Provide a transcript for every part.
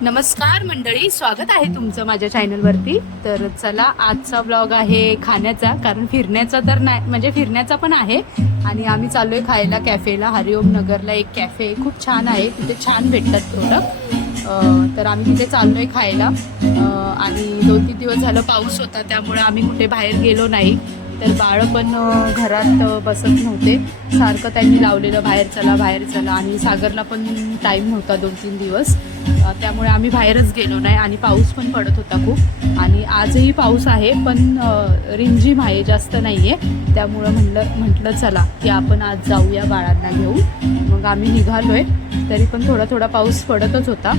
नमस्कार मंडळी, स्वागत आहे तुमचं माझ्या चॅनलवरती. तर चला, आजचा ब्लॉग आहे खाण्याचा, कारण फिरण्याचा तर नाही, म्हणजे फिरण्याचा पण आहे. आणि आम्ही चाललोय खायला कॅफेला. हरिओम नगरला एक कॅफे आहे, खूप छान आहे, तिथे छान भेटतात प्रोडक्ट. तर आम्ही तिथे चाललोय खायला. आणि 2-3 दिवस झालं पाऊस होता, त्यामुळे आम्ही कुठे बाहेर गेलो नाही. तर बाळं पण घरात बसत नव्हते, सारखं त्यांनी लावलेलं बाहेर चला बाहेर चला. आणि सागरला पण टाईम नव्हता 2-3 दिवस, त्यामुळे आम्ही बाहेरच गेलो नाही. आणि पाऊस पण पडत होता खूप, आणि आजही पाऊस आहे, पण रिमझिम आहे, जास्त नाही आहे. त्यामुळं म्हटलं चला की आपण आज जाऊया बाळांना घेऊन. मग आम्ही निघालो आहे, तरी पण थोडा थोडा पाऊस पडतच होता.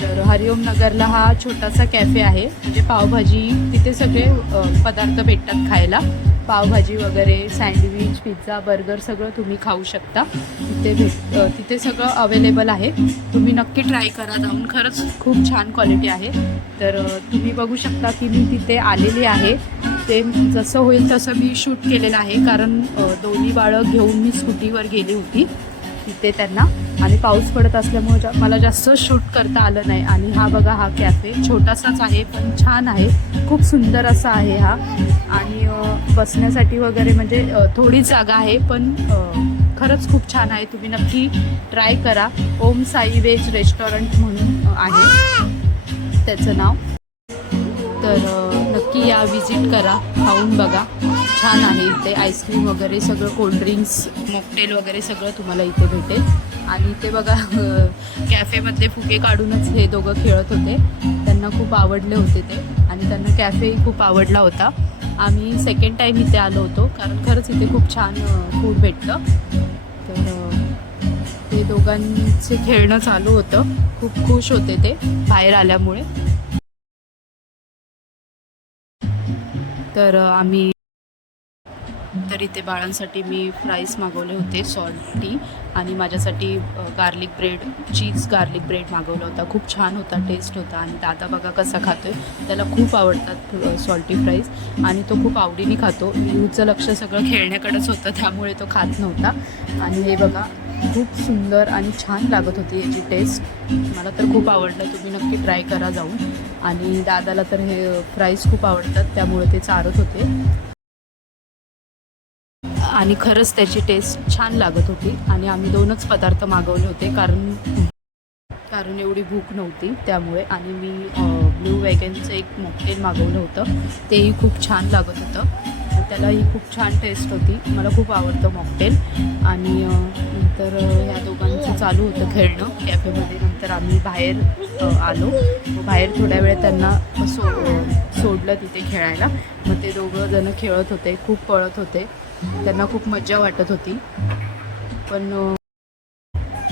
तर हरिओम नगरला हा छोटासा कॅफे आहे, म्हणजे पावभाजी तिथे सगळे पदार्थ भेटतात खायला. पावभाजी वगैरे, सँडविच, पिझ्झा, बर्गर सगळं तुम्ही खाऊ शकता तिथे सगळं अवेलेबल आहे. तुम्ही नक्की ट्राय करा जाऊन, खरंच खूप छान क्वालिटी आहे. तर तुम्ही बघू शकता की मी तिथे आलेली आहे. ते जसं होईल तसं मी शूट केलेलं आहे, कारण दोन्ही बाळं घेऊन मी स्कूटीवर गेली होती तिथे त्यांना, आणि पाऊस पडत असल्यामुळे मला जास्त शूट करता आलं नाही. आणि हा बघा, हा कॅफे छोटासाच आहे पण छान आहे, खूप सुंदर असा आहे हा. आणि बसण्यासाठी वगैरे म्हणजे थोडी जागा आहे, पण खरंच खूप छान आहे. तुम्ही नक्की ट्राय करा. ओम साई वेज रेस्टॉरंट म्हणून आहे त्याचं नाव. तर नक्की या, विजिट करा, खाऊन बघा, छान आहे. इथे आईस्क्रीम वगैरे सगळं, कोल्ड्रिंक्स, मॉकटेल वगैरे सगळं तुम्हाला इथे भेटेल. आणि इथे बघा, कॅफेमधले फुगे काढूनच हे दोघं खेळत होते. त्यांना खूप आवडले होते ते, आणि त्यांना कॅफेही खूप आवडला होता. आम्ही सेकंड टाईम इथे आलो होतो, कारण खरंच इथे खूप छान फूड भेटतं. तर ते दोघांचे खेळणं चालू होतं, खूप खुश होते ते बाहेर आल्यामुळे. तर इथे बाळांसाठी मी फ्राईज मागवले होते सॉल्टी, आणि माझ्यासाठी garlic bread, cheese garlic bread मागवला होता. खूप छान होता, टेस्ट होता. आणि दादा बघा कसा खातोय, त्याला खूप आवडतात सॉल्टी फ्राईज, आणि तो खूप आवडीने खातो. यूचं लक्ष सगळं खेळण्याकडेच होतं, त्यामुळे तो खात नव्हता. आणि हे बघा, खूप सुंदर आणि छान लागत होती याची टेस्ट. मला तर खूप आवडलं, तुम्ही नक्की ट्राय करा जाऊन. आणि दादाला तर हे फ्राईज खूप आवडतात, त्यामुळे ते चारत होते. आणि खरंच त्याची टेस्ट छान लागत होती. आणि आम्ही 2च पदार्थ मागवले होते, कारण एवढी भूक नव्हती त्यामुळे. आणि मी ब्लू वॅगनचं एक मॉकटेल मागवलं होतं, तेही खूप छान लागत होतं, त्यालाही खूप छान टेस्ट होती. मला खूप आवडतं मॉकटेल. आणि नंतर ह्या दोघांचं चालू होतं खेळणं कॅफेमध्ये. नंतर आम्ही बाहेर आलो, बाहेर थोड्या वेळ त्यांना सोडलं तिथे खेळायला. मग ते दोघं जण खेळत होते, खूप पळत होते, त्यांना खूप मजा वाटत होती. पण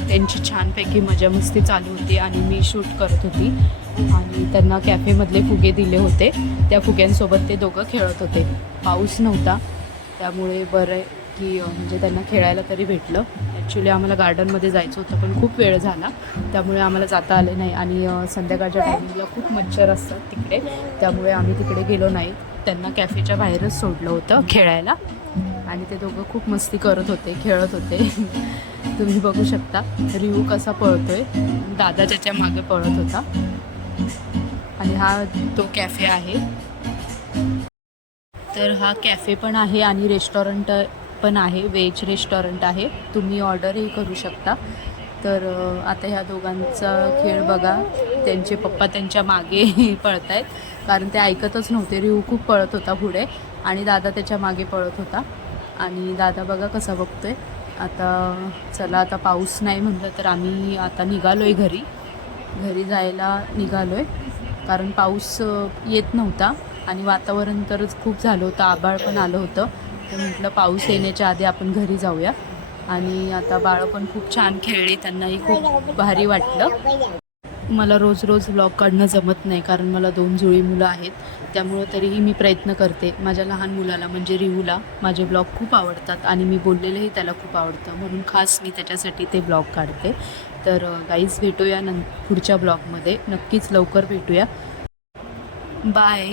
त्यांची छानपैकी मजा मस्ती चालू होती, आणि मी शूट करत होती. आणि त्यांना कॅफेमधले फुगे दिले होते, त्या फुग्यांसोबत ते दोघं खेळत होते. पाऊस नव्हता, त्यामुळे बरं आहे की म्हणजे त्यांना खेळायला तरी भेटलं. ॲक्च्युली आम्हाला गार्डनमध्ये जायचं होतं, पण खूप वेळ झाला, त्यामुळे आम्हाला जाता आले नाही. आणि संध्याकाळच्या टायमिंगला खूप मच्छर असतात तिकडे, त्यामुळे आम्ही तिकडे गेलो नाही. त्यांना कॅफेच्या बाहेरच सोडलं होतं खेळायला, आणि ते दोघं खूप मस्ती करत होते, खेळत होते. तुम्ही बघू शकता रिहू कसा पळतोय, दादा त्याच्या मागे पळत होता. आणि हा तो कॅफे आहे. तर हा कॅफे पण आहे आणि रेस्टॉरंट पण आहे, व्हेज रेस्टॉरंट आहे, तुम्ही ऑर्डरही करू शकता. तर आता ह्या दोघांचा खेळ बघा, त्यांचे पप्पा त्यांच्या मागे पळत आहेत, कारण ते ऐकतच नव्हते. रिहू खूप पळत होता पुढे, आणि दादा त्याच्या मागे पळत होता. आणि दादा बघा कसा बघतोय. आता चला, आता पाऊस नाही म्हटलं तर आम्ही आता निघालो आहे घरी जायला निघालो आहे, कारण पाऊस येत नव्हता. आणि वातावरण तर खूप झालं होतं, आभाळ पण आलं होतं. तर म्हटलं पाऊस येण्याच्या आधी आपण घरी जाऊया. आणि आता बाळं पण खूप छान खेळली, त्यांनाही खूप भारी वाटलं. मला रोज रोज व्लॉग काढणं जमत नाही, कारण मला 2 जुळी मुलं आहेत, त्यामुळं तरीही मी प्रयत्न करते. माझ्या लहान मुलाला म्हणजे रिहूला माझे ब्लॉग खूप आवडतात, आणि मी बोललेलंही त्याला खूप आवडतं, म्हणून खास मी त्याच्यासाठी ते ब्लॉग काढते. तर गाईज, भेटूया पुढच्या ब्लॉगमध्ये, नक्कीच लवकर भेटूया. बाय.